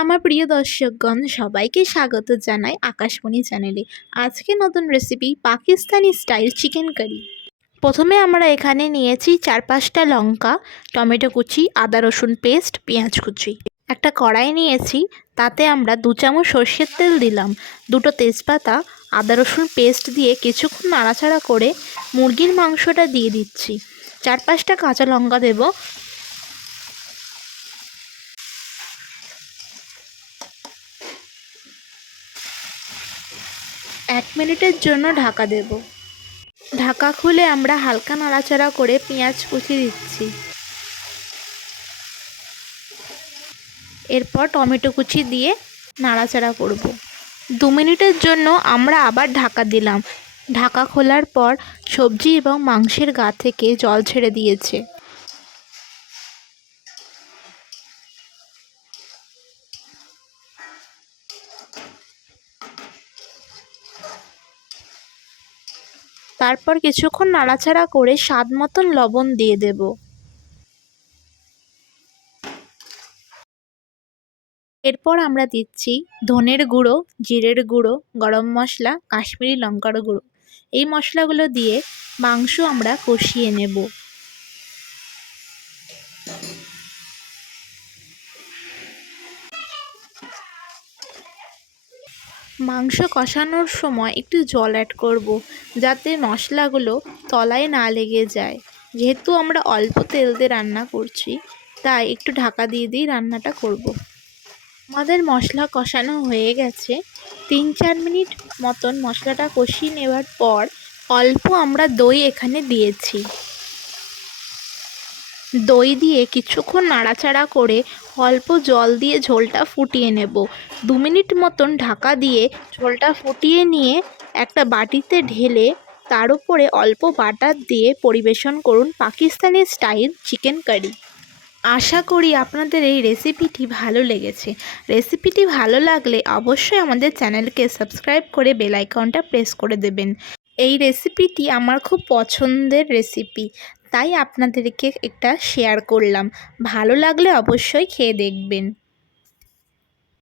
আমার প্রিয় দর্শকগণ সবাইকে স্বাগত জানাই আকাশমণি চ্যানেলে। আজকে নতুন recipe Pakistani style chicken curry. প্রথমে আমরা এখানে নিয়েছি 4-5টা লঙ্কা, টমেটো কুচি, আদা রসুন পেস্ট, পেঁয়াজ কুচি। একটা কড়াই নিয়েছি, তাতে আমরা 2 চামচ সর্ষের তেল দিলাম, 2টো তেজপাতা, আদা রসুন পেস্ট দিয়ে কিছুক্ষণ নাড়াচাড়া করে মুরগির মাংসটা দিয়ে দিচ্ছি। 4-5টা কাঁচা লঙ্কা দেব। 1 মিনিটের জন্য ঢাকা দেব। ঢাকা খুলে আমরা হালকা নাড়াচাড়া করে পেঁয়াজ কুচি দিচ্ছি। এরপর টমেটো কুচি দিয়ে নাড়াচাড়া করব। 2 মিনিটের জন্য আমরা আবার ঢাকা দিলাম। ঢাকা খোলার পর সবজি এবং মাংসের গা থেকে জল ছেড়ে দিয়েছে। তারপর কিছুক্ষণ নাড়াচাড়া করে স্বাদ মতন লবণ দিয়ে দেব। এরপর আমরা দিচ্ছি ধনের গুঁড়ো, জিরের গুঁড়ো, গরম মশলা, কাশ্মীরি লঙ্কার গুঁড়ো। এই মশলাগুলো দিয়ে মাংস আমরা কষিয়ে নেব। মাংস কষানোর সময় একটু জল অ্যাড করব, যাতে মশলাগুলো তলায় না লেগে যায়। যেহেতু আমরা অল্প তেল দিয়ে রান্না করছি, তাই একটু ঢাকা দিয়ে রান্নাটা করব। আমাদের মশলা কষানো হয়ে গেছে। 3-4 মিনিট মতন মশলাটা কষিয়ে নেওয়ার পর অল্প আমরা দই এখানে দিয়েছি। দই দিয়ে কিছুক্ষণ নাড়াচাড়া করে অল্প জল দিয়ে ঝোলটা ফুটিয়ে নেব। 2 মিনিট মতন ঢাকা দিয়ে ঝোলটা ফুটিয়ে নিয়ে একটা বাটিতে ঢেলে তার উপরে অল্প বাটার দিয়ে পরিবেশন করুন পাকিস্তানি স্টাইল চিকেন কারি। আশা করি আপনাদের এই রেসিপিটি ভালো লেগেছে। রেসিপিটি ভালো লাগলে অবশ্যই আমাদের চ্যানেলকে সাবস্ক্রাইব করে বেল আইকনটা প্রেস করে দেবেন। এই রেসিপিটি আমার খুব পছন্দের রেসিপি, তাই আপনাদেরকে একটা শেয়ার করলাম। ভালো লাগলে অবশ্যই খেয়ে দেখবেন।